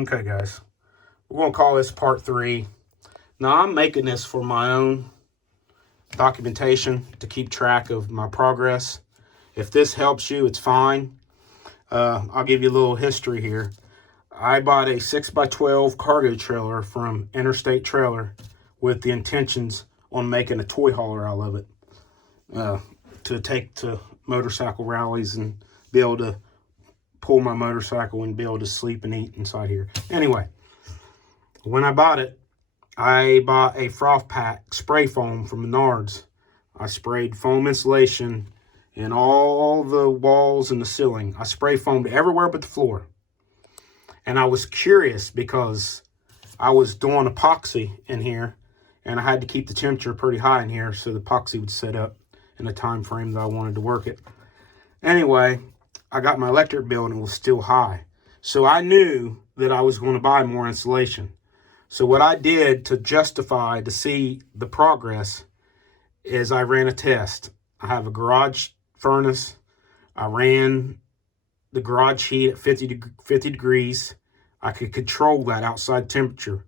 Okay, guys, we're going to call this part 3. Now, I'm making this for my own documentation to keep track of my progress. If this helps you, it's fine. I'll give you a little history here. I bought a 6x12 cargo trailer from Interstate Trailer with the intentions on making a toy hauler out of it to take to motorcycle rallies and be able to pull my motorcycle and be able to sleep and eat inside here. Anyway, when I bought it, I bought a Froth-Pak spray foam from Menards. I sprayed foam insulation in all the walls and the ceiling. I spray foamed everywhere but the floor. And I was curious because I was doing epoxy in here and I had to keep the temperature pretty high in here so the epoxy would set up in the time frame that I wanted to work it. Anyway, I got my electric bill and it was still high. So I knew that I was going to buy more insulation. So what I did to justify, to see the progress, is I ran a test. I have a garage furnace. I ran the garage heat at 50 degrees. I could control that outside temperature.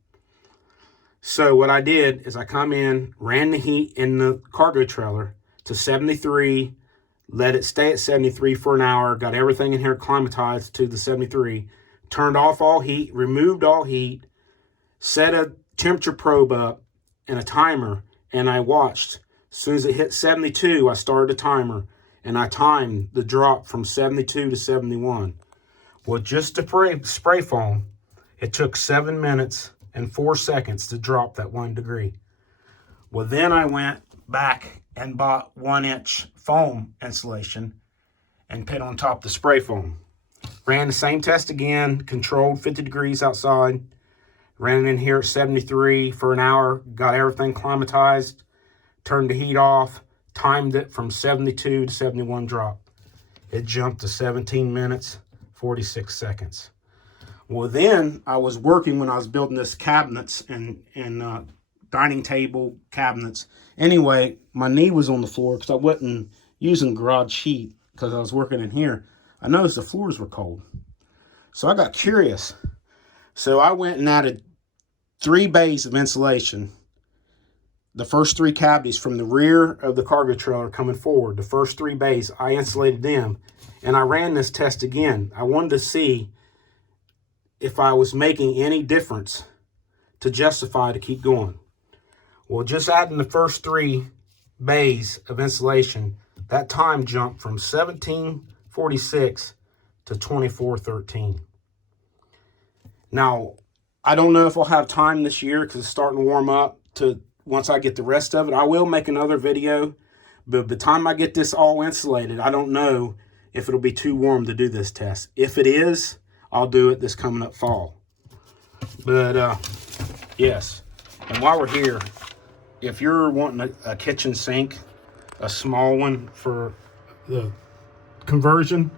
So what I did is I come in, ran the heat in the cargo trailer to 73, let it stay at 73 for an hour, got everything in here climatized to the 73, turned off all heat, removed all heat, set a temperature probe up and a timer, and I watched. As soon as it hit 72, I started a timer, and I timed the drop from 72 to 71. Well, just to spray foam, it took 7 minutes and 4 seconds to drop that 1 degree. Well, then I went back and bought 1-inch foam insulation and put on top the spray foam. Ran the same test again, controlled 50 degrees outside, ran it in here at 73 for an hour, got everything climatized, turned the heat off, timed it from 72 to 71 drop. It jumped to 17 minutes, 46 seconds. Well, then I was working when I was building this cabinets and dining table cabinets. Anyway, my knee was on the floor because I wasn't using garage heat because I was working in here. I noticed the floors were cold. So I got curious. So I went and added 3 bays of insulation. The first 3 cavities from the rear of the cargo trailer coming forward, the first 3 bays, I insulated them. And I ran this test again. I wanted to see if I was making any difference to justify to keep going. Well, just adding the first 3 bays of insulation, that time jumped from 17:46 to 24:13. Now, I don't know if I'll have time this year because it's starting to warm up. To once I get the rest of it, I will make another video. But by the time I get this all insulated, I don't know if it'll be too warm to do this test. If it is, I'll do it this coming up fall. But yes, and while we're here, if you're wanting a kitchen sink, a small one for the conversion,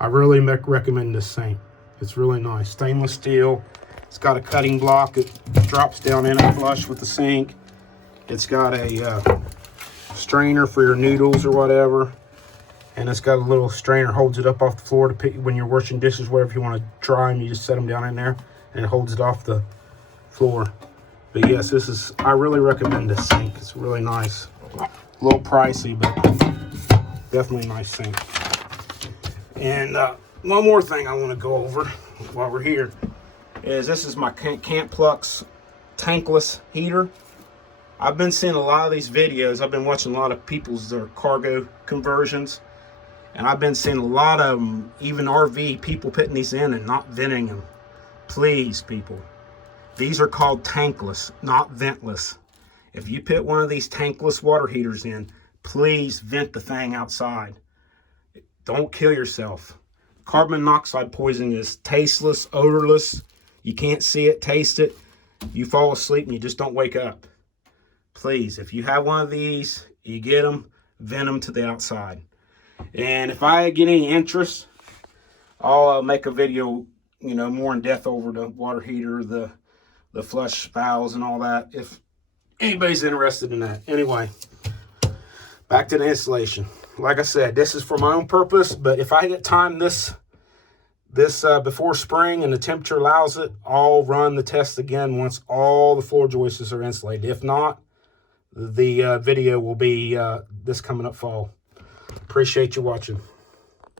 I really recommend this sink. It's really nice. Stainless steel. It's got a cutting block that drops down in it flush with the sink. It's got a strainer for your noodles or whatever. And it's got a little strainer, holds it up off the floor to pick when you're washing dishes, wherever you want to dry them, you just set them down in there and it holds it off the floor. But yes, I really recommend this sink. It's really nice. A little pricey, but definitely a nice sink. And one more thing I want to go over while we're here is this is my CampPlux tankless heater. I've been seeing a lot of these videos. I've been watching a lot of people's cargo conversions. And I've been seeing a lot of them, even RV people putting these in and not venting them. Please, people. These are called tankless, not ventless. If you put one of these tankless water heaters in, please vent the thing outside. Don't kill yourself. Carbon monoxide poisoning is tasteless, odorless. You can't see it, taste it. You fall asleep and you just don't wake up. Please, if you have one of these, you get them, vent them to the outside. And if I get any interest, I'll make a video, more in depth over the water heater, the flush valves and all that, if anybody's interested in that. Anyway, back to the installation. Like I said, this is for my own purpose, but if I get time this This, before spring and the temperature allows it, I'll run the test again once all the floor joists are insulated. If not, the video will be this coming up fall. Appreciate you watching.